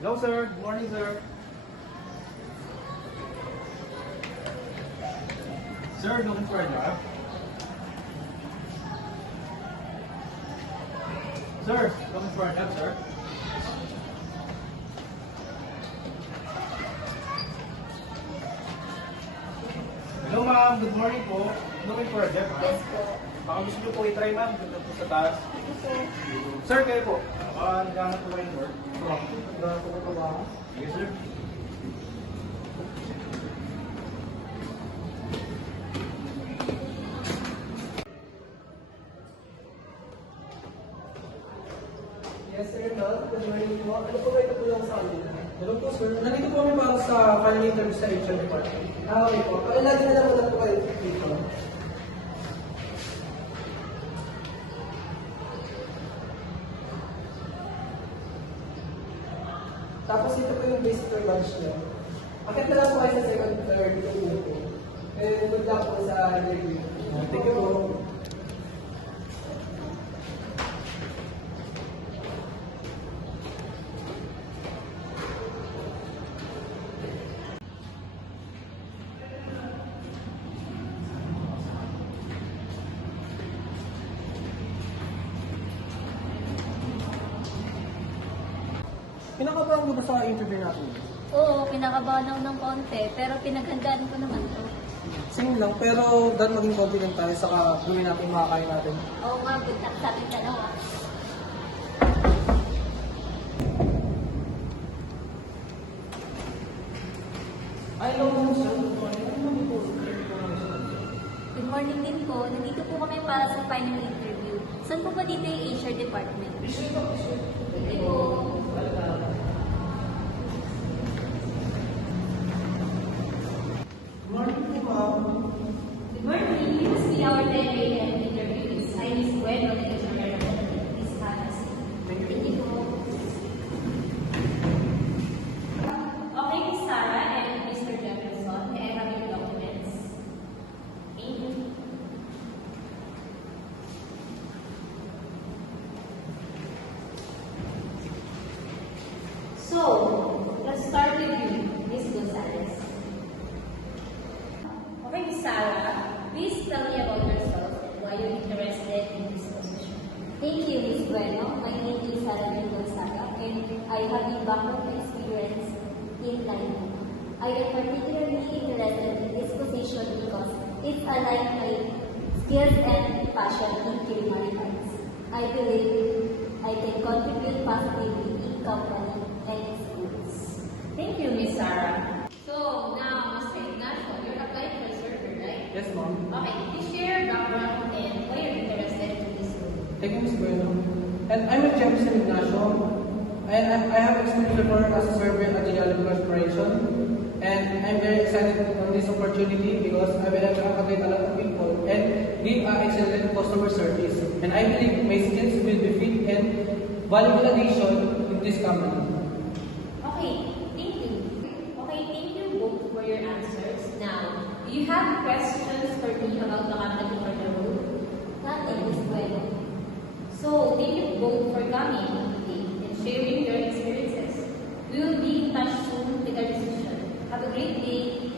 Hello, sir. Good morning, sir. Sir, looking for a job? Sir, looking for a job, sir? Hello, ma'am. Good morning po. Looking for a job, ma'am? Yes po. Baka gusto niyo po i-try, ma'am. Dito po sa taas. Ito po. Sir, kayo po. Baka naghanap po kayong work. Naghanap po ko ba? Yes, sir. Yes, sir, ma'am. Good morning po. Ano po kayo tulong sa amin? Hello po, sir. Nandito po kami para sa final interview sa HR department. Okay po. Pakilagay na lang muna po kayo dito. Tapos ito po yung visitor lunch niya. Akit na lang po kayo sa second floor dito po. And good luck po sa interview. Thank you po. Pinakabahan ko ba sa interview natin? Oo, kinakabahan ako ng konti, pero pinaghandaan ko naman to. Same lang, pero dahil maging confident tayo, saka gawin natin yung makakain natin. Oo nga, good luck sa ating dalawa. Ay, hello, sir. Good morning din po. Nandito po kami para sa final interview. Saan po ba dito yung HR department? Hindi po. Morning po, ma'am. Good morning. This is the our 10 a.m. interview. I is Bueno, the HR representative. Please have a seat. Thank you po. Okay, Miss Sarah and Mr. Jefferson, may I have your documents? Thank you. So, let's start with you, Miss Gonzalez. Okay, Miss Sarah, please tell me about yourself and why you're interested in this position. Thank you, Miss Bueno. My name is Sarah Gonzaga, and I have a background experience in life. I am particularly interested in this position because it aligns my skills and passion in culinary arts. I believe I can contribute positively in company and schools. Thank you, Miss Sarah. So, now, Mr. Ignacio, you're applying for a server, right? Yes, ma'am. Okay, please share your background and why you're interested in this role. Thank you, Ms. Bueno. And I'm a Jefferson Ignacio. And I have experience before as a server at the Yellow Corporation. And I'm very excited on this opportunity because I will accommodate a lot of people and give excellent customer service. And I believe my skills will be fit and valuable addition in this company. Okay, thank you. Okay, thank you both for your answers. Now, do you have questions for me about the company or the role? Nothing, Miss Bueno. So, thank you both for coming today and sharing your experiences. We will be in touch soon with our decision. Have a great day.